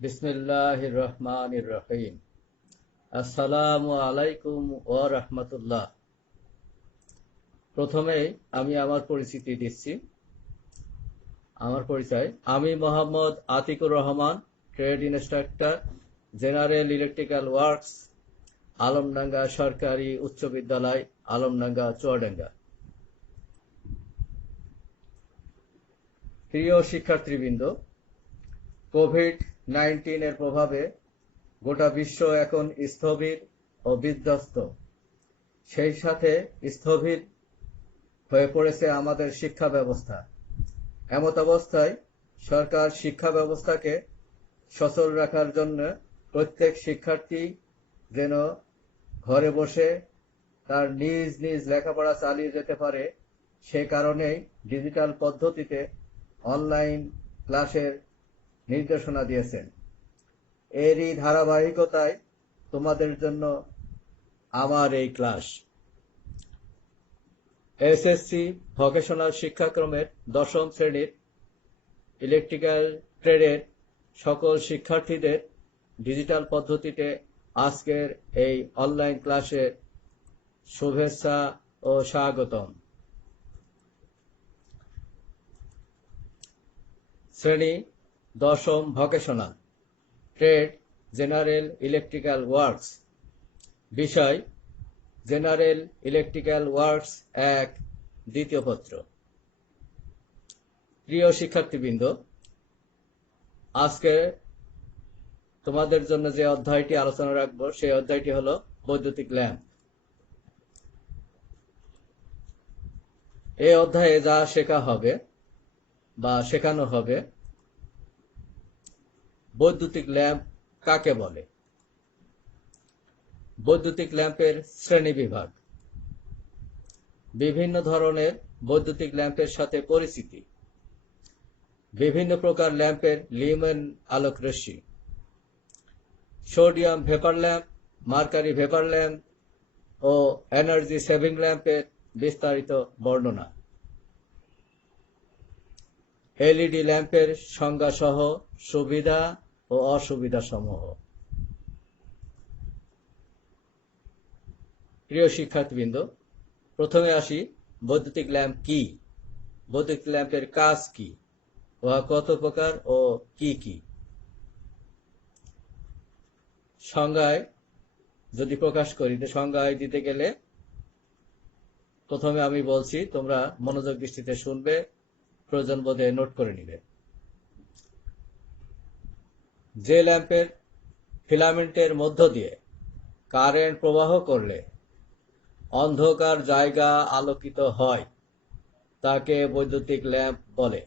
বিসমিল্লাহির রহমানির রহিম। আসসালামু আলাইকুম ওয়া রাহমাতুল্লাহ। প্রথমেই আমি আমার পরিচিতি দিচ্ছি। আমার পরিচয়, আমি Mohammad Atikur Rahman, trade instructor, general electrical works, Alamdanga সরকারি উচ্চ বিদ্যালয়, আলমডাঙ্গা, চুয়াডাঙ্গা। প্রিয় শিক্ষার্থীবৃন্দ, কোভিড-19 এর প্রভাবে গোটা বিশ্ব এখন স্থবির ও বিধ্বস্ত। সেই সাথে স্থবির হয়ে পড়েছে আমাদের শিক্ষা ব্যবস্থা। এমত অবস্থায় সরকার শিক্ষা ব্যবস্থাকে সচল রাখার জন্য প্রত্যেক শিক্ষার্থী যেন ঘরে বসে তার নিজ নিজ লেখাপড়া চালিয়ে যেতে পারে, সে কারণেই ডিজিটাল পদ্ধতিতে অনলাইন ক্লাসের নির্দেশনা দিয়েছেন। এরই ধারাবাহিকতায় তোমাদের জন্য আমার এই ক্লাস। এসএসসি ভোকেশনাল শিক্ষাক্রমের 10ম শ্রেণীর ইলেকট্রিক্যাল ট্রেডের সকল শিক্ষার্থীদের ডিজিটাল পদ্ধতিতে আজকের এই অনলাইন ক্লাসে শুভেচ্ছা ও স্বাগতম। শ্রেণী 10ম vocational trade, general electrical works. বিষয় জেনারেল ইলেকট্রিক্যাল ওয়ার্কস 1, দ্বিতীয় পত্র। প্রিয় শিক্ষার্থীবৃন্দ, আজকে তোমাদের জন্য যে অধ্যায়টি আলোচনা রাখবো সেই অধ্যায়টি হলো বৈদ্যুতিক ল্যাম্প। এই অধ্যায়ে যা শেখা হবে বা শেখানো হবে, বৈদ্যুতিক ল্যাম্প কাকে বলে, বৈদ্যুতিক ল্যাম্পের শ্রেণীবিভাগ, বিভিন্ন ধরনের বৈদ্যুতিক ল্যাম্পের সাথে পরিচিতি, বিভিন্ন প্রকার ল্যাম্পের লিউমেন আলোক রশ্মি, sodium vapour lamp, mercury vapour lamp ও এনার্জি সেভিং ল্যাম্পের বিস্তারিত বর্ণনা, এলইডি ল্যাম্পের সংজ্ঞা সহ সুবিধা ও অসুবিধা সমূহ। প্রিয় শিক্ষার্থীবৃন্দ, প্রথমে আসি বৈদ্যুতিক ল্যাম্প কি, বৈদ্যুতিক ল্যাম্পের কাজ কি, উহা কত প্রকার ও কি কি। সংজ্ঞায় যদি প্রকাশ করি, সংজ্ঞায় দিতে গেলে প্রথমে আমি বলছি, তোমরা মনোযোগ দৃষ্টিতে শুনবে, প্রয়োজন বোধে নোট করে নিবে। যে ল্যাম্পের ফিলামেন্টের মধ্য দিয়ে কারেন্ট প্রবাহ করলে অন্ধকার জায়গা আলোকিত হয় তাকে বৈদ্যুতিক ল্যাম্প বলে।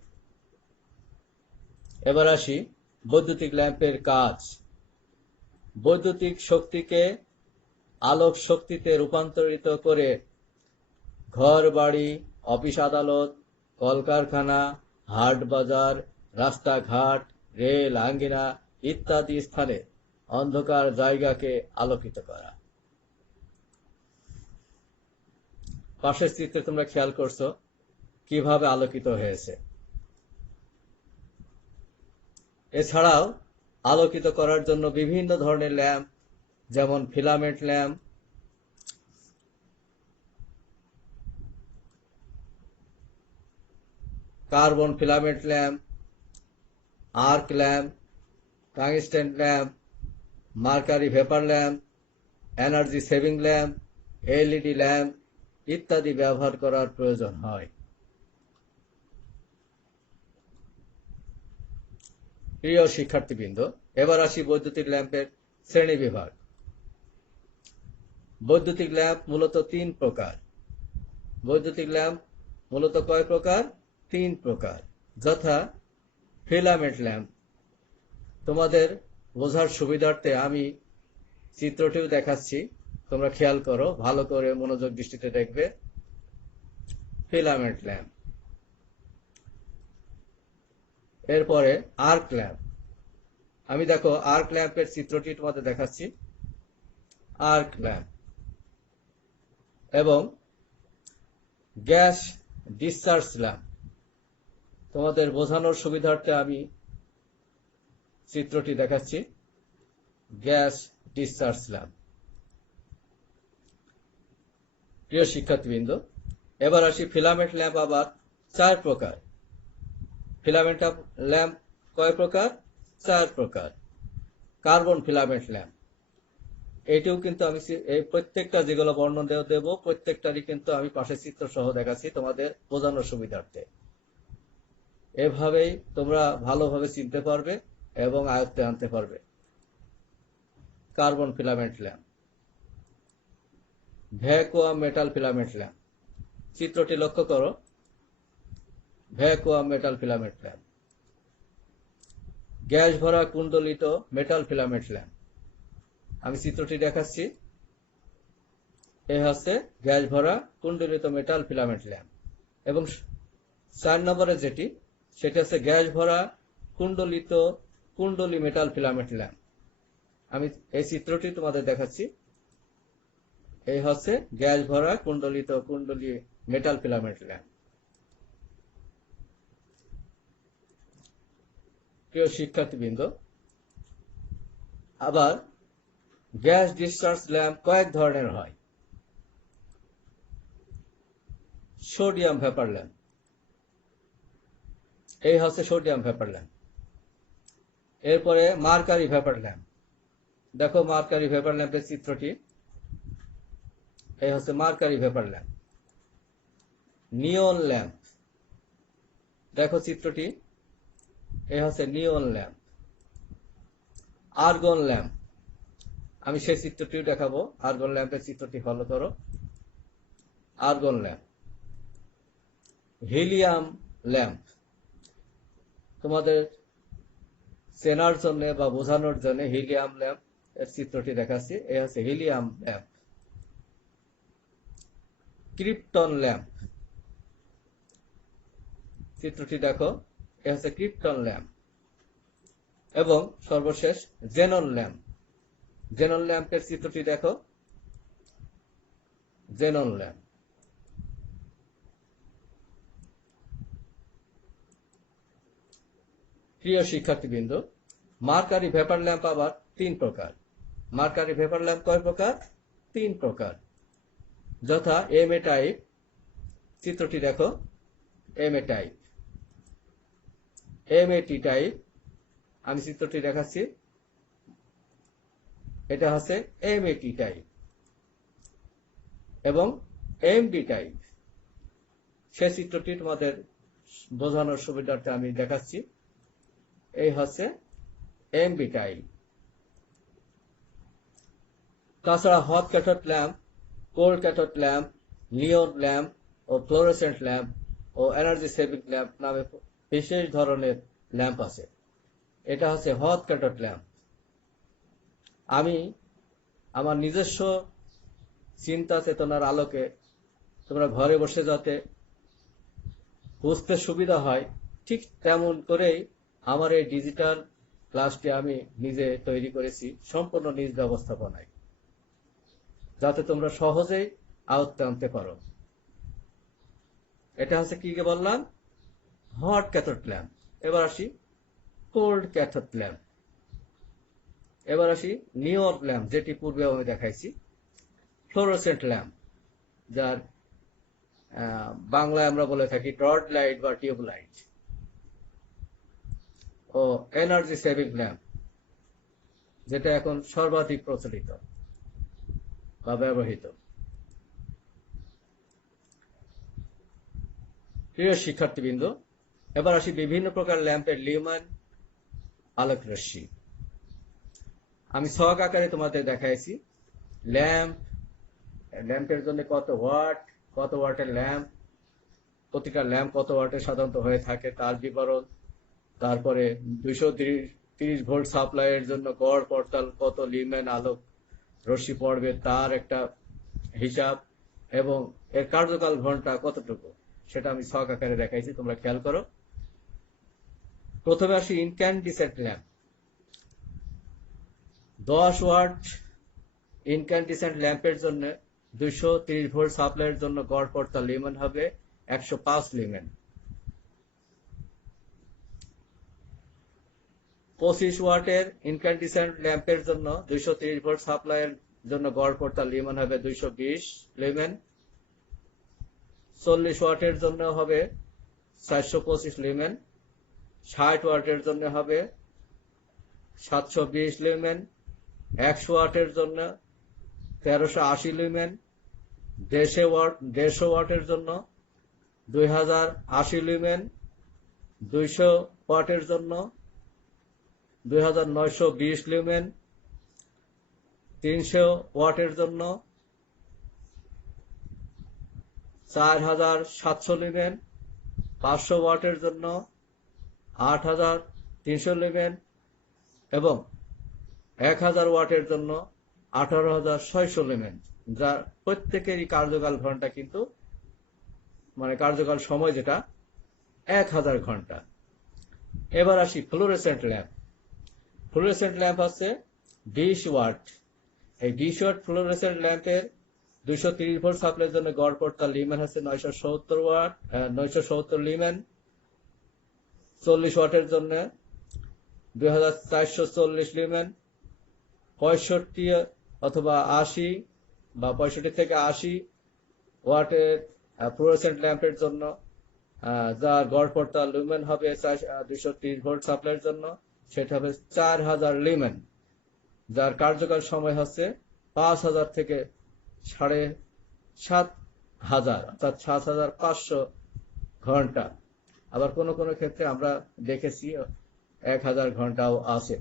এবার আসি বৈদ্যুতিক ল্যাম্পের কাজ। বৈদ্যুতিক শক্তিকে আলোক শক্তিতে রূপান্তরিত করে ঘর বাড়ি, অফিস আদালত, কলকারখানা, হাট বাজার, রাস্তাঘাট, রেল আঙ্গিনা ইত্যাদি স্থানে অন্ধকার জায়গাকে আলোকিত করা। পাশের চিত্রে তোমরা খেয়াল করছো কিভাবে আলোকিত হয়েছে। এছাড়াও আলোকিত করার জন্য বিভিন্ন ধরনের ল্যাম্প, যেমন filament lamp, carbon filament lamp, arc lamp, tungsten lamp, mercury vapour lamp, energy saving lamp, LED lamp ইত্যাদি ব্যবহার করার প্রয়োজন হয়। প্রিয় শিক্ষার্থীবৃন্দ, এবার আসি বৈদ্যুতিক ল্যাম্পের শ্রেণীবিভাগ। বৈদ্যুতিক ল্যাম্প মূলত 3 প্রকার। বৈদ্যুতিক ল্যাম্প মূলত কয় প্রকার? 3 প্রকার, যথা ফিলামেন্ট ল্যাম্প। তোমাদের বোঝার সুবিধার্থে আমি চিত্রটিও দেখাচ্ছি, তোমরা খেয়াল করো, ভালো করে মনোযোগ দৃষ্টিতে দেখবে। Filament lamp. এরপরে আর্ক ল্যাম্প। আমি দেখো আর্ক ল্যাম্পের চিত্রটি তোমাদের দেখাচ্ছি। আর্ক ল্যাম্প এবং গ্যাস ডিসচার্জ ল্যাম্প। তোমাদের বোঝানোর সুবিধার্থে আমি চিত্রটি দেখাচ্ছি, গ্যাস ডিসচার্জ ল্যাম্প। প্রিয় শিক্ষার্থীবৃন্দ, এবার আসি ফিলামেন্ট ল্যাম্প আবার 4 প্রকার। ফিলামেন্ট ল্যাম্প কয় প্রকার? 4 প্রকার। কার্বন ফিলামেন্ট ল্যাম্প, এইটিও কিন্তু আমি এই প্রত্যেকটা যেগুলো বর্ণনা দেব প্রত্যেকটারই কিন্তু আমি পাশে চিত্র সহ দেখাচ্ছি তোমাদের বোঝানোর সুবিধার্থে। এভাবেই তোমরা ভালোভাবে চিনতে পারবে এবং আয়ত্তে আনতে পারবে। Carbon filament lamp, vacuum metal filament lamp. চিত্রটি লক্ষ্য করো, vacuum metal filament lamp. Gas ভরা কুণ্ডলিত মেটাল ফিলামেন্ট ল্যাম্প, আমি চিত্রটি দেখাচ্ছি, এ হচ্ছে গ্যাস ভরা কুণ্ডলিত মেটাল ফিলামেন্ট ল্যাম্প। এবং 4 নম্বরে যেটি, সেটা হচ্ছে গ্যাস ভরা কুণ্ডলি মেটাল ফিলামেন্ট ল্যাম্প। আমি এই চিত্রটি তোমাদের দেখাচ্ছি, এই হচ্ছে গ্যাস ভরা কুণ্ডলি মেটাল ফিলামেন্ট ল্যাম্প। প্রিয় শিক্ষার্থীবৃন্দ, আবার গ্যাস ডিসচার্জ ল্যাম্প কয়েক ধরনের হয়। সোডিয়াম ভেপার ল্যাম্প, এই হচ্ছে সোডিয়াম ভেপার ল্যাম্প। এরপরে মার্কারি ভেপার ল্যাম্প, দেখো মার্কারি ভেপার ল্যাম্পের চিত্রটি, এই হচ্ছে mercury vapour lamp. Neon lamp, দেখো চিত্রটি, এই হচ্ছে নিয়ন ল্যাম্প। আর্গন ল্যাম্প, আমি সেই চিত্রটিও দেখাবো, আর্গন ল্যাম্পের চিত্রটি ফলো করো, আর্গন ল্যাম্প। হিলিয়াম ল্যাম্প, তোমাদের চেনার জন্য বা বোঝানোর জন্য হিলিয়াম ল্যাম্প এর চিত্রটি দেখাচ্ছি, এই হচ্ছে হিলিয়াম ল্যাম্প। ক্রিপ্টন ল্যাম্প, চিত্রটি দেখো, এ হচ্ছে ক্রিপ্টন ল্যাম্প। এবং সর্বশেষ জেনন ল্যাম্প, জেনন ল্যাম্পের চিত্রটি দেখো, জেনন ল্যাম্প। প্রিয় শিক্ষার্থীবৃন্দ, মার্কারি ভেপার ল্যাম্প আবার 3 প্রকার। মার্কারি ভেপার ল্যাম্প কয় প্রকার? 3 প্রকার, যথা এম এ টাইপ, চিত্রটি দেখো, M A type, M A T type, আমি চিত্রটি দেখাচ্ছি, এটা হচ্ছে এম এ টি টাইপ, এবং এম ডি টাইপ। সে চিত্রটি তোমাদের বোঝানোর সুবিধার্থে আমি দেখাচ্ছি, এই হচ্ছে এম বি টাইপ। তাছাড়া hot cathode lamp, cold cathode lamp, neon lamp ও ফ্লোরোসেন্ট ল্যাম্প ও এনার্জি সেভিং ল্যাম্প নামে বিশেষ ধরনের ল্যাম্প আছে। এটা হচ্ছে হট ক্যাথোড ল্যাম্প। আমি আমার নিজস্ব চিন্তা চেতনার আলোকে তোমরা ঘরে বসে যাতে বুঝতে সুবিধা হয়, ঠিক তেমন করেই আমার এই ডিজিটাল ক্লাসটি আমি নিজে তৈরি করেছি, সম্পূর্ণ নিজ ব্যবস্থাপনায়, যাতে তোমরা সহজেই আয়ত্তে আনতে পারো। এটা হচ্ছে কি বললাম, হট ক্যাথোড ল্যাম্প। এবার আসি কোল্ড ক্যাথোড ল্যাম্প। এবার আসি নিয়ন ল্যাম্প, যেটি পূর্বে আমি দেখাইছি। ফ্লোরোসেন্ট ল্যাম্প, যার বাংলায় আমরা বলে থাকি ডট লাইট বা টিউব লাইট। ও এনার্জি সেভিং ল্যাম্প, যেটা এখন সর্বাধিক প্রচলিত বা ব্যবহৃত। প্রিয় শিক্ষার্থীবৃন্দ, এবার আসি বিভিন্ন প্রকার ল্যাম্পের লিউমেন আলোক রশ্মি। আমি ছক আকারে তোমাদের দেখাইছি ল্যাম্পের জন্য কত ওয়াটের ল্যাম্প, প্রতিটা ল্যাম্প কত ওয়াটের সাধারণত হয়ে থাকে তার বিবরণ, তারপরে 230 ভোল্ট সাপ্লাইয়ের জন্য গড় পর্তাল কত লিউমেন আলোক রশ্মি পড়বে তার একটা হিসাব, এবং এর কার্যকাল ঘন্টা কতটুকু, সেটা আমি ছক আকারে দেখাইছি, তোমরা খেয়াল করো। প্রথমে আসি ইনক্যান্ডিসেন্ট ল্যাম্প। 10 ওয়াট ইনক্যান্ডিসেন্ট ল্যাম্পের জন্য 230 ভোল্ট সাপ্লাইয়ের জন্য গড় পর্তাল লিউমেন হবে 105 লিউমেন। 25 ওয়াটের ইনক্যান্ডিসেন্ট ল্যাম্পের জন্য 230 ভোল্ট সাপ্লাইয়ের জন্য গড় পড়তা লিউমেন হবে 220 লিউমেন। 40 ওয়াটের জন্য হবে 425 লিউমেন। 60 ওয়াটের জন্য হবে 720 লিউমেন। 100 ওয়াটের জন্য 1380 লিউমেন। 150 ওয়াটের জন্য 2080 লিউমেন। 200 ওয়াটের জন্য 2920 লিউমেন। 300 ওয়াটের জন্য 4700 লিউমেন। 500 ওয়াটের জন্য 8300 লিউমেন এবং 1000 ওয়াটের জন্য 18600 লিউমেন, যার প্রত্যেকেরই কার্যকাল ঘন্টা কিন্তু কার্যকাল সময় যেটা 1000 ঘন্টা। এবার আসি ফ্লোরেসেন্ট ল্যাম্প। ফ্লোরেসেন্ট ল্যাম্প আছে 20 ওয়াট। এই 20 ওয়াট ফ্লোরেসেন্ট ল্যাম্পের 230 ভোল্ট সাপ্লাইয়ের জন্য গড় পড়তা লিউমেন আছে 970 লিউমেন। 40 ওয়াটের জন্য 2440 লিউমেন। 65 অথবা 80 বা 65 থেকে 80 ওয়াটের ফ্লোরেসেন্ট ল্যাম্পের জন্য যার গড় পড়তা লিউমেন হবে 230 ভোল্ট সাপ্লাইয়ের জন্য, সেটা হবে 4000 লিউমেন, যার কার্যকাল সময় হচ্ছে 5000 থেকে 7500 অর্থাৎ 7500 ঘন্টা। আবার কোন কোন ক্ষেত্রে আমরা দেখেছি 1000 ঘন্টাও আছে।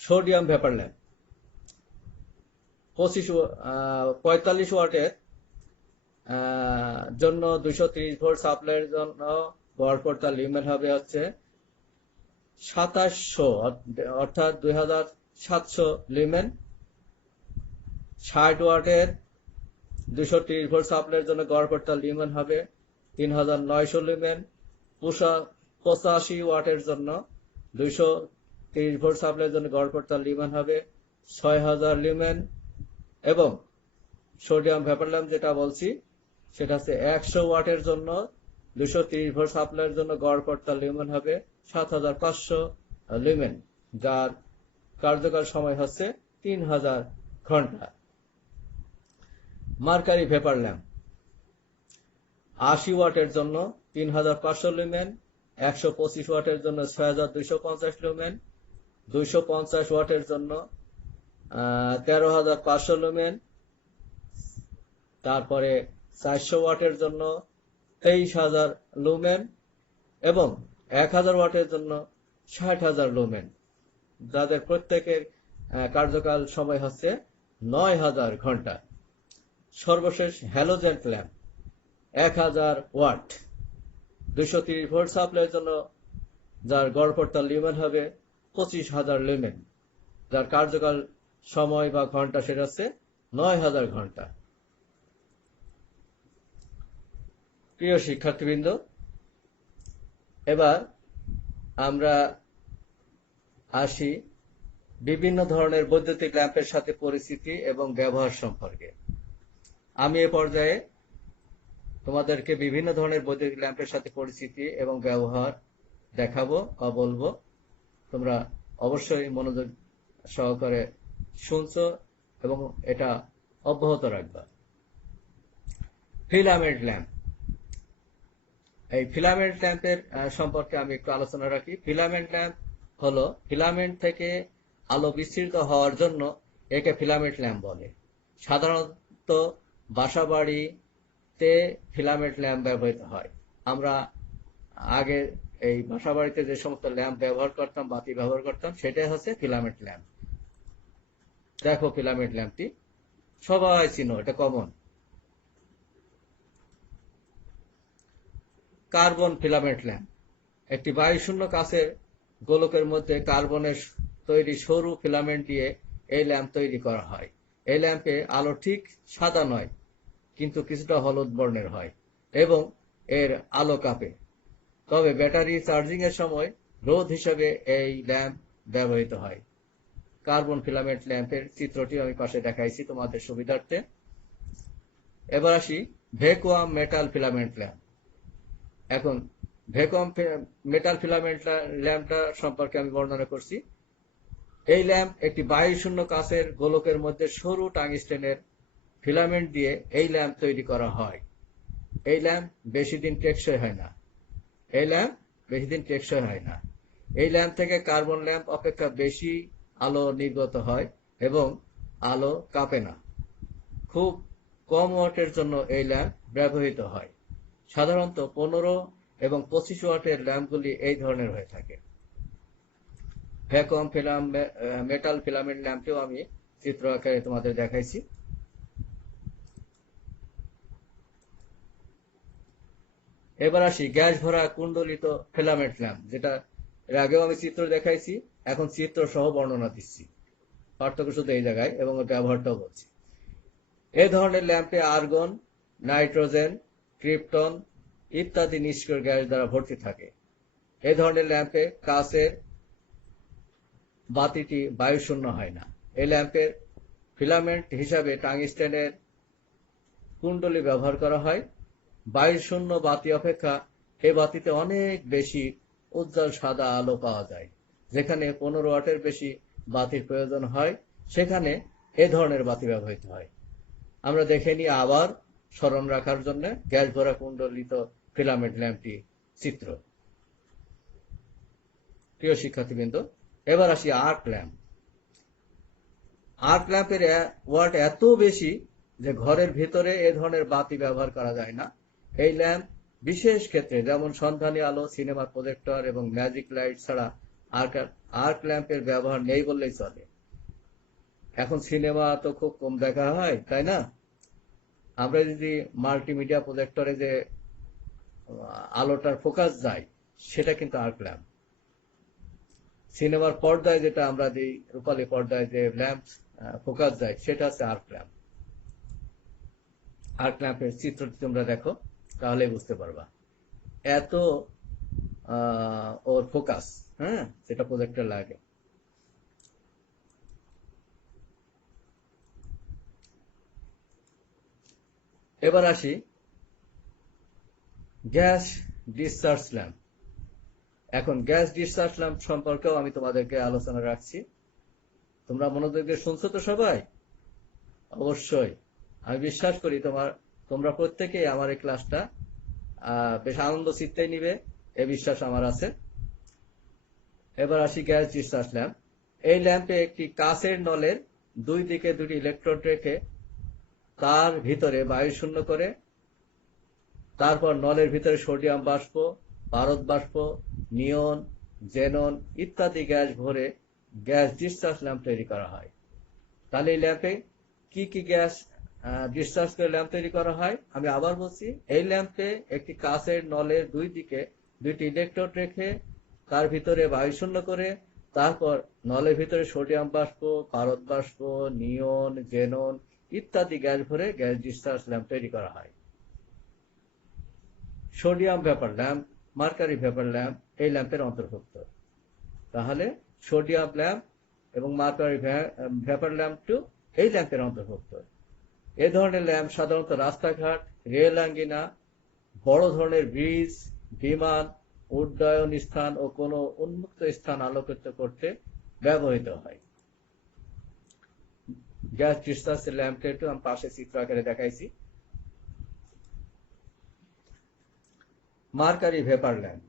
সোডিয়াম ভেপার ল্যাম্প 45 ওয়াটের জন্য 230 ভোল্ট সাপ্লাইয়ের জন্য গড় পড়তা লিউমেন হবে হচ্ছে 2700 অর্থাৎ 2700 লিউমেন। 60 ওয়াটের 230 ভোল্ট সাপ্লাইয়ের জন্য গড় পড়তা লিউমেন হবে 3900 লিউমেন। 85 ওয়াটের জন্য 230 ভোল্ট সাপ্লাইয়ের জন্য গড় পড়তা লিউমেন হবে 6000 লিউমেন এবং সোডিয়াম ভেপার ল্যাম্প যেটা বলছি সেটা হচ্ছে 100 ওয়াটের জন্য 230 ভোল্ট সাপ্লাইয়ের জন্য গড় পড়তা লিউমেন হবে 7500 লিউমেন, যার কার্যকাল সময় হচ্ছে 3000 ঘন্টা। মার্কারি ভেপার ল্যাম্প 80 ওয়াটের জন্য 3500 লিউমেন। 125 ওয়াটের জন্য 6250 লিউমেন। 250 ওয়াটের জন্য 13500 লিউমেন। তারপরে 400 ওয়াটের জন্য 23000 লুমেন এবং 1000 ওয়াটের জন্য 60000 লুমেন, যাদের প্রত্যেকের কার্যকাল সময় হচ্ছে 9000 ঘন্টা। সর্বশেষ হ্যালোজেন ল্যাম্প 1000 ওয়াট 230 ভোল্ট সাপ্লাইয়ের জন্য, যার গড় পড়তা লিউমেন হবে 25000 লিউমেন, যার কার্যকাল সময় বা ঘন্টা সেটা হচ্ছে 9000 ঘন্টা। প্রিয় শিক্ষার্থীবৃন্দ, এবার আমরা আসি বিভিন্ন ধরনের বৈদ্যুতিক ল্যাম্পের সাথে পরিচিতি এবং ব্যবহার সম্পর্কে। আমি এ পর্যায়ে তোমাদেরকে বিভিন্ন ধরনের বৈদ্যুতিক ল্যাম্পের সাথে পরিচিতি এবং ব্যবহার দেখাবো বা বলবো। তোমরা অবশ্যই মনোযোগ সহকারে শুনছো এবং এটা অব্যাহত রাখবা। Filament lamp. এই ফিলামেন্ট ল্যাম্পের সম্পর্কে আমি একটু আলোচনা রাখি। ফিলামেন্ট ল্যাম্প হলো ফিলামেন্ট থেকে আলো বিস্তৃত হওয়ার জন্য একে ফিলামেন্ট ল্যাম্প বলে। সাধারণত বাসাবাড়িতে ফিলামেন্ট ল্যাম্প ব্যবহৃত হয়। আমরা আগে এই বাসাবাড়িতে যে সমস্ত ল্যাম্প ব্যবহার করতাম, বাতি ব্যবহার করতাম, সেটাই হচ্ছে ফিলামেন্ট ল্যাম্প। দেখো ফিলামেন্ট ল্যাম্পটি সবাই চিনো, এটা কমন। কার্বন ফিলামেন্ট ল্যাম্প একটি বায়ুশূন্য কাচের গোলকের মধ্যে কার্বনের তৈরি সরু ফিলামেন্ট দিয়ে এই ল্যাম্প তৈরি করা হয়। এই ল্যাম্পে আলো ঠিক সাদা নয়, কিন্তু কিছুটা হলুদ বর্ণের হয় এবং এর আলো কাঁপে। তবে ব্যাটারি চার্জিং এর সময় রোধ হিসেবে এই ল্যাম্প ব্যবহৃত হয়। কার্বন ফিলামেন্ট ল্যাম্পের চিত্রটি আমি পাশে দেখাইছি তোমাদের সুবিধার্থে। এবার আসি ভ্যাকুয়াম মেটাল ফিলামেন্ট ল্যাম্প। এখন ভ্যাকুয়াম মেটাল ফিলামেন্ট ল্যাম্পটা সম্পর্কে আমি বর্ণনা করছি। এই ল্যাম্প একটি বায়ুশূন্য কাঁচের গোলকের মধ্যে সরু টাংস্টেনের ফিলামেন্ট দিয়ে এই ল্যাম্প তৈরি করা হয়। এই ল্যাম্প বেশি দিন টেকসই হয় না। এই ল্যাম্প থেকে কার্বন ল্যাম্প অপেক্ষা বেশি আলো নির্গত হয় এবং আলো কাঁপে না। খুব কম ওয়াটের জন্য এই ল্যাম্প ব্যবহৃত হয়। সাধারণত 15 এবং 25 ওয়াটের ল্যাম্পগুলি এই ধরনের হয়ে থাকে। ভ্যাকুয়াম মেটাল ফিলামেন্ট ল্যাম্পটিও আমি চিত্র আকারে তোমাদের দেখাইছি। এবার আসি গ্যাস ভরা কুণ্ডলিত ফিলামেন্ট ল্যাম্প, যেটা এর আগেও আমি চিত্র দেখাইছি, এখন চিত্র সহ বর্ণনা দিচ্ছি। পার্থক্য শুধু এই জায়গায় এবং ব্যবহারটাও বলছি। এই ধরনের ল্যাম্পে আর্গন, নাইট্রোজেন, ক্রিপ্টন ইত্যাদি নিষ্ক্রিয় গ্যাস দ্বারা ভর্তি থাকে। এই ধরনের ল্যাম্পে কাঁচের বাতিটি বায়ুশূন্য হয় না। এই ল্যাম্পের ফিলামেন্ট হিসাবে টাংস্টেনের কুণ্ডলী ব্যবহার করা হয়। বায়ুশূন্য বাতি অপেক্ষা এই বাতিতে অনেক বেশি উজ্জ্বল সাদা আলো পাওয়া যায়। যেখানে 15 ওয়াটের বেশি বাতির প্রয়োজন হয়, সেখানে এ ধরনের বাতি ব্যবহৃত হয়। আমরা দেখে নিই আবার স্মরণ রাখার জন্য গ্যাস ভরা কুণ্ডলিত ফিলামেন্ট ল্যাম্পটি চিত্র। প্রিয় শিক্ষার্থীবৃন্দ, এবার আসি আর্ক ল্যাম্প। আর্ক ল্যাম্পের ওয়াট এত বেশি যে ঘরের ভিতরে এ ধরনের বাতি ব্যবহার করা যায় না। এই ল্যাম্প বিশেষ ক্ষেত্রে, যেমন সন্ধানী আলো, সিনেমার প্রজেক্টর এবং ম্যাজিক লাইট ছাড়া আর্ক ল্যাম্পের ব্যবহার নেই বললেই চলে। এখন সিনেমা তো খুব কম দেখা হয়, তাই না? আমরা যদি মাল্টিমিডিয়া প্রজেক্টরে যে আলোটার ফোকাস যায়, সেটা কিন্তু আর্ক ল্যাম্প। সিনেমার পর্দায় যেটা আমরা দিই, রূপালী পর্দায় যে ল্যাম্প ফোকাস যায়, সেটা হচ্ছে আর্ক ল্যাম্প। আর্ক ল্যাম্পের চিত্রটি তোমরা দেখো, তাহলে বুঝতে পারবা এত ওর ফোকাস, যেটা প্রজেক্টর লাগে। এবার আসি গ্যাস ডিসচার্জ ল্যাম্প। এখন গ্যাস ডিসচার্জ ল্যাম্প সম্পর্কেও আমি তোমাদেরকে আলোচনা রাখছি। তোমরা মনোযোগ দিয়ে শুনছো তো সবাই? অবশ্যই। আমি বিশ্বাস করি তোমরা প্রত্যেকেই আমার এই ক্লাসটা বেশ আনন্দ চিত্তে নিবে, এ বিশ্বাস আমার আছে। এবার আসি গ্যাস ডিসচার্জ ল্যাম্প। এই ল্যাম্পে একটি কাঁচের নলের দুই দিকে দুটি ইলেকট্রোড রেখে তার ভিতরে বায়ু শূন্য করে, তারপর নলের ভিতরে সোডিয়াম বাষ্প, পারদ বাষ্প, নিয়ন, জেনন ইত্যাদি গ্যাস ভরে গ্যাস ডিসচার্জ ল্যাম্প তৈরি করা হয়। তাহলে এই ল্যাম্পে কি কি গ্যাস ডিসচার্জ করে ল্যাম্প তৈরি করা হয় আমি আবার বলছি। এই ল্যাম্পে একটি কাঁচের নলের দুই দিকে দুইটি ইলেকট্রোড রেখে তার ভিতরে বায়ু শূন্য করে, তারপর নলের ভিতরে সোডিয়াম বাষ্প, পারদ বাষ্প, নিয়ন, জেনন ইত্যাদি গ্যাস ভরে গ্যাস ডিসচার্জ ল্যাম্প তৈরি করা হয়। Sodium vapour lamp, mercury vapour lamp এই ল্যাম্পের অন্তর্ভুক্ত। তাহলে সোডিয়াম ল্যাম্প এবং মার্কারি ভেপার ল্যাম্পটিও এই ল্যাম্পের অন্তর্ভুক্ত। এ ধরনের ল্যাম্প সাধারণত রাস্তাঘাট, রেল আঙ্গিনা, বড় ধরনের ব্রিজ, বিমান, উড্ডয়ন স্থান ও কোনো উন্মুক্ত স্থান আলোকিত করতে ব্যবহৃত হয়। গ্যাস ডিসচার্জ ল্যাম্পটা একটু আমি পাশে চিত্র আকারে দেখাইছি। Mercury vapour lamp.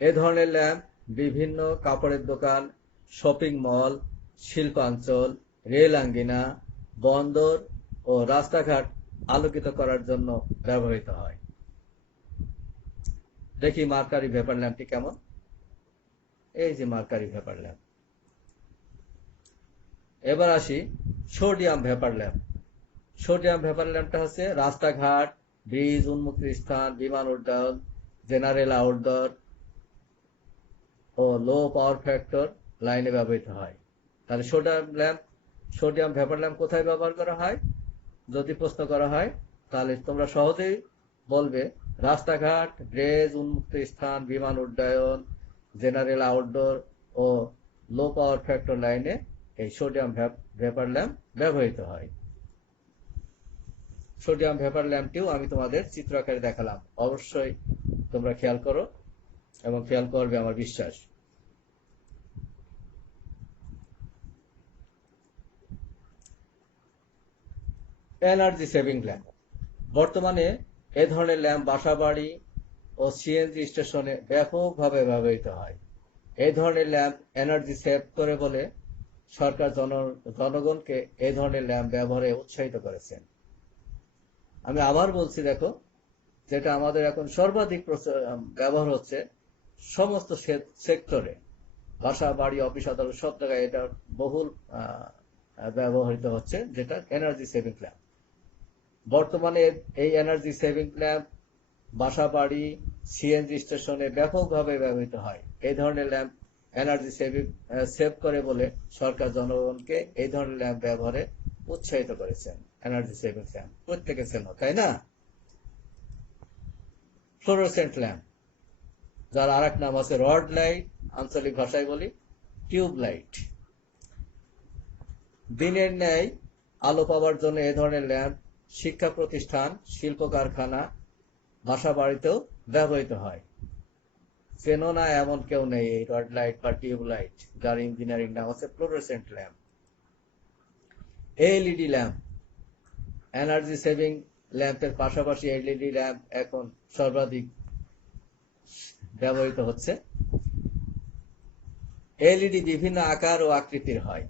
এ ধরনের ল্যাম্প বিভিন্ন কাপড়ের দোকান, শপিং মল, শিল্পাঞ্চল, রেল আঙ্গিনা, বন্দর ও রাস্তাঘাট আলোকিত করার জন্য ব্যবহৃত হয়। দেখি মার্কারি ভেপার ল্যাম্পটি কেমন। এই যে মার্কারি ভেপার ল্যাম্প। এবার আসি sodium vapour lamp. Sodium vapour ল্যাম্পটা হচ্ছে রাস্তাঘাট, ব্রিজ, উন্মুক্ত স্থান, বিমান উড্ডয়ন, জেনারেল আউটডোর ও লো পাওয়ার ফ্যাক্টর লাইনে ব্যবহৃত হয়। তাহলে সোডিয়াম ভেপার ল্যাম্প কোথায় ব্যবহার করা হয় যদি প্রশ্ন করা হয়, তাহলে তোমরা সহজেই বলবে রাস্তাঘাট, ব্রিজ, উন্মুক্ত স্থান, বিমান উড্ডয়ন, জেনারেল আউটডোর ও লো পাওয়ার ফ্যাক্টর লাইনে এই সোডিয়াম ভেপার ল্যাম্প ব্যবহৃত হয়। সোডিয়াম ভেপার ল্যাম্পটিও আমি তোমাদের চিত্র আকারে দেখালাম। অবশ্যই তোমরা খেয়াল করো এবং খেয়াল করবে আমার বিশ্বাস। Energy saving lamp. বর্তমানে এ ধরনের ল্যাম্প বাসাবাড়ি ও সিএনজি স্টেশনে ব্যাপকভাবে ব্যবহৃত হয়। এই ধরনের ল্যাম্প এনার্জি সেভ করে বলে সরকার জনগণকে এই ধরনের ল্যাম্প ব্যবহারে উৎসাহিত করেছেন। আমি আবার বলছি, দেখো, যেটা আমাদের এখন সর্বাধিক ব্যবহার হচ্ছে সমস্ত সেক্টরে, বাসা বাড়ি অফিস আদালত সব জায়গায় এটা বহুল ব্যবহৃত হচ্ছে, যেটা এনার্জি সেভিং ল্যাম্প। বর্তমানে এই এনার্জি সেভিং ল্যাম্প বাসা বাড়ি সিএনজি স্টেশনে ব্যাপকভাবে ব্যবহৃত হয়। এই ধরনের ল্যাম্প এনার্জি সেভ করে বলে সরকার জনগণকে এই ধরনের ল্যাম্প ব্যবহারে উৎসাহিত করেছেন। এনার্জি সেভিং ল্যাম্প প্রত্যেকে চেনো, তাই না? ফ্লোরোসেন্ট ল্যাম্প, যার আরেক নাম আছে রড লাইট, আঞ্চলিক ভাষায় বলি টিউব লাইট। দিনের ন্যায় আলো পাওয়ার জন্য এই ধরনের ল্যাম্প শিক্ষা প্রতিষ্ঠান, শিল্প কারখানা, বাসা বাড়িতেও ব্যবহৃত হয়। চেনো না এমন কেউ নেই এই রড লাইট বা টিউব লাইট, যার ইঞ্জিনিয়ারিং নাম আছে fluorescent lamp. LED lamp, energy saving ল্যাম্পের পাশাপাশি এলইডি ল্যাম্প এখন সর্বাধিক ব্যবহৃত হচ্ছে। এলইডি বিভিন্ন আকার ও আকৃতির হয়।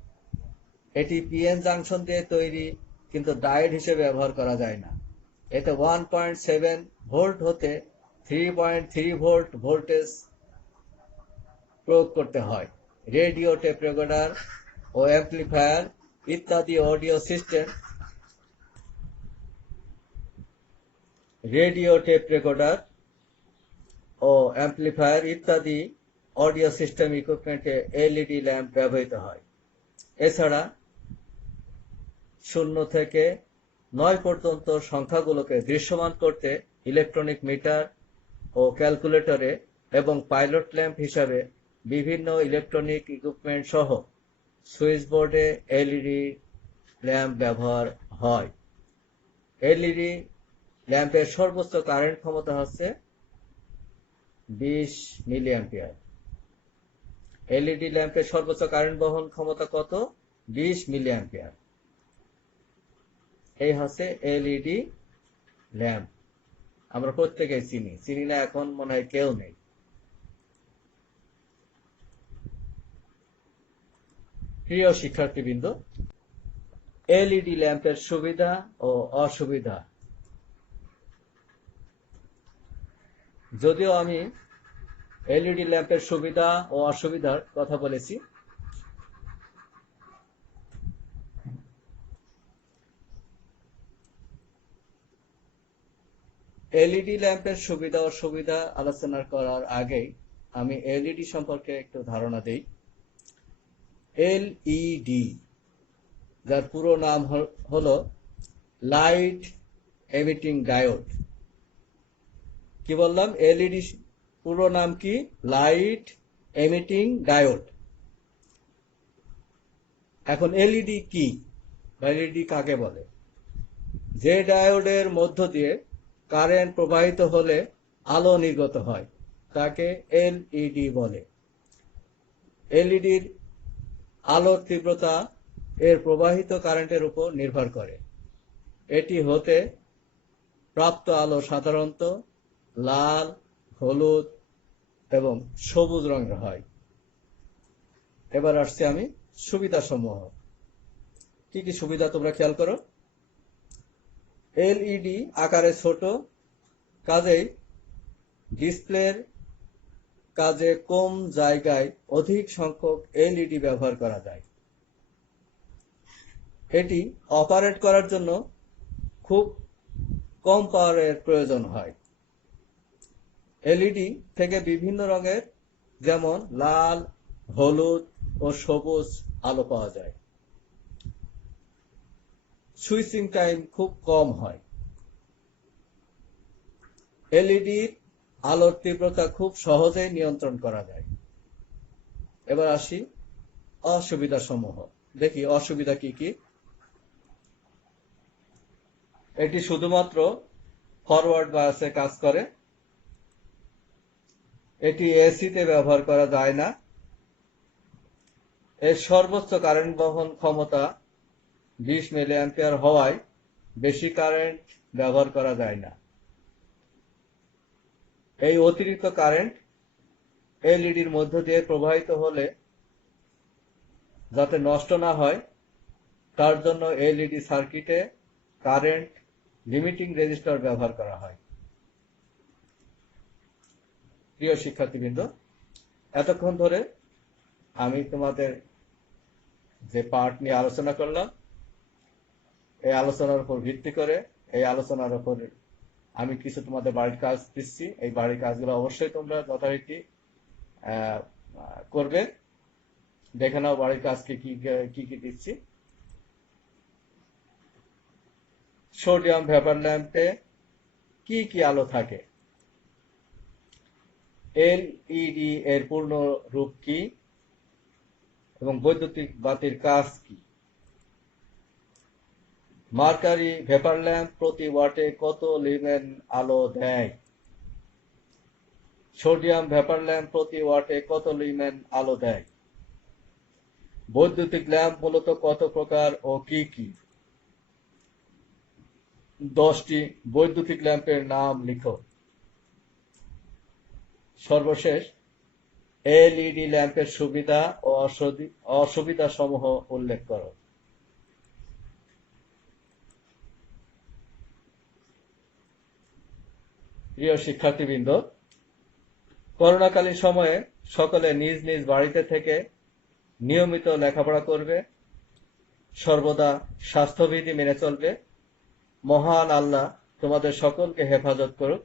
এটি পিএন জাংশন দিয়ে তৈরি, কিন্তু ডায়োড হিসেবে ব্যবহার করা যায় না। এতে 1.7 ভোল্ট হতে 3.3 ভোল্ট ভোল্টেজ প্রয়োগ করতে হয়। রেডিও, টেপ রেকর্ডার ও অ্যাম্পলিফায়ার ইত্যাদি audio system radio, tape recorder ও অ্যাম্পলিফায়ার ইত্যাদি অডিও সিস্টেম ইকুইপমেন্টে এলইডি ল্যাম্প ব্যবহৃত হয়। এছাড়া 0 থেকে 9 পর্যন্ত সংখ্যাগুলোকে দৃশ্যমান করতে ইলেকট্রনিক মিটার ও ক্যালকুলেটরে এবং পাইলট ল্যাম্প হিসাবে বিভিন্ন ইলেকট্রনিক ইকুইপমেন্ট সহ সুইচ বোর্ডে এলইডি ল্যাম্প ব্যবহার হয়। এলইডি ল্যাম্পের সর্বোচ্চ কারেন্ট ক্ষমতা হচ্ছে 20 মিলিঅ্যাম্পিয়ার। এলইডি ল্যাম্পের সর্বোচ্চ কারেন্ট বহন ক্ষমতা কত? 20 মিলিঅ্যাম্পিয়ার। এই হচ্ছে এলইডি ল্যাম্প। আমরা প্রত্যেকেই চিনি না এখন মনে হয় কেউ নেই। প্রিয় শিক্ষার্থীবৃন্দ, এলইডি ল্যাম্পের সুবিধা ও অসুবিধা। যদিও আমি এলইডি ল্যাম্পের সুবিধা ও অসুবিধার কথা বলেছি, এলইডি ল্যাম্পের সুবিধা ও অসুবিধা আলোচনা করার আগেই আমি এলইডি সম্পর্কে একটু ধারণা দেই। এলইডি, যার পুরো নাম হলো লাইট এমিটিং ডায়োড। কি বললাম? এলইডি পুরো নাম কি? Light emitting diode. এখন এলইডি কি বা এলইডি কাকে বলে? যে ডায়োডের মধ্য দিয়ে কারেন্ট প্রবাহিত হলে আলো নির্গত হয় তাকে এলইডি বলে। এলইডির আলোর তীব্রতা এর প্রবাহিত কারেন্টের উপর নির্ভর করে। এটি হতে প্রাপ্ত আলো সাধারণত লাল, হলুদ এবং সবুজ রঙের হয়। এবার আসছে আমি সুবিধাসমূহ। কি কি সুবিধা তোমরা খেয়াল করো। এলইডি আকারে ছোট, কাজেই ডিসপ্লের কাজে কম জায়গায় অধিক সংখ্যক এলইডি ব্যবহার করা যায়। এটি অপারেট করার জন্য খুব কম পাওয়ারের প্রয়োজন হয়। এলইডি থেকে বিভিন্ন রঙের, যেমন লাল, হলুদ ও সবুজ আলো পাওয়া যায়। সুইচিং টাইম খুব কম হয়। এলইডির আলোর তীব্রতা খুব সহজেই নিয়ন্ত্রণ করা যায়। এবার আসি অসুবিধা সমূহ। দেখি অসুবিধা কি কি। এটি শুধুমাত্র ফরওয়ার্ড বায়াসে কাজ করে। এটি এসিতে ব্যবহার করা যায় না। এর সর্বোচ্চ কারেন্ট বহন ক্ষমতা 20 মিলি অ্যাম্পিয়ার হওয়ায় বেশি কারেন্ট ব্যবহার করা যায় না। এই অতিরিক্ত কারেন্ট এলইডির মধ্য দিয়ে প্রবাহিত হলে যাতে নষ্ট না হয় তার জন্য এলইডি সার্কিটে কারেন্ট লিমিটিং রেজিস্টার ব্যবহার করা হয়। প্রিয় শিক্ষার্থীবৃন্দ, এতক্ষণ ধরে আমি তোমাদের যে পার্ট নিয়ে আলোচনা করলাম, এই আলোচনার উপর ভিত্তি করে এই আলোচনার উপর আমি কিছু তোমাদের বাড়ির কাজ দিচ্ছি। এই বাড়ির কাজগুলো অবশ্যই তোমরা যথারীতি করবে। দেখে নাও বাড়ির কাজকে কি কি দিচ্ছি। সোডিয়াম ভেপার ল্যাম্পে কি কি আলো থাকে? এলইডি এর পূর্ণ রূপ কি এবং বৈদ্যুতিক বাতির কাজ কি? মার্কারি ভেপার ল্যাম্প প্রতি ওয়াটে কত লুমেন আলো দেয়? সোডিয়াম ভেপার ল্যাম্প প্রতি ওয়াটে কত লুমেন আলো দেয়? বৈদ্যুতিক ল্যাম্প মূলত কত প্রকার ও কি কি? 10টি বৈদ্যুতিক ল্যাম্পের নাম লিখো। সর্বশেষ এলইডি ল্যাম্পের সুবিধা ও অসুবিধা সমূহ উল্লেখ করো। প্রিয় শিক্ষার্থীবৃন্দ, করোনাকালীন সময়ে সকলে নিজ নিজ বাড়িতে থেকে নিয়মিত লেখাপড়া করবে, সর্বদা স্বাস্থ্যবিধি মেনে চলবে। মহান আল্লাহ তোমাদের সকলকে হেফাজত করুক।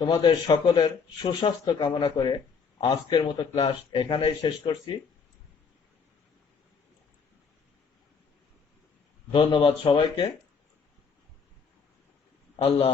তোমাদের সকলের সুস্বাস্থ্য কামনা করে আজকের মতো ক্লাস এখানেই শেষ করছি। ধন্যবাদ সবাইকে। আল্লাহ।